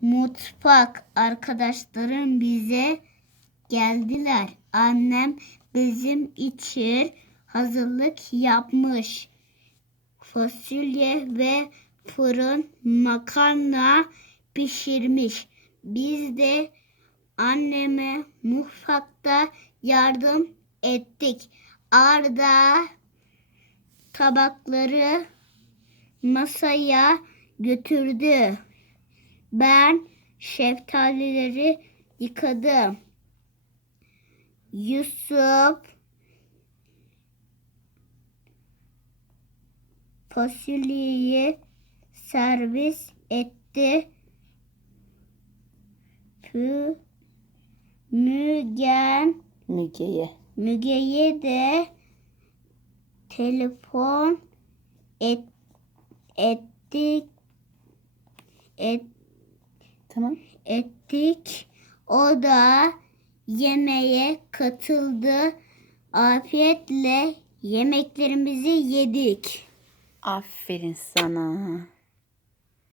mutfak arkadaşlarım bize geldiler. Annem bizim için hazırlık yapmış. Fasulye ve fırın makarna pişirmiş. Biz de anneme mutfakta yardım ettik. Arda tabakları masaya götürdü. Ben şeftalileri yıkadım. Yusuf fasulyeyi servis etti. Pü, Mügen Müge'ye. Müge'ye de telefon et, ettik et, Tamam. ettik. O da yemeğe katıldı. Afiyetle yemeklerimizi yedik. Aferin sana.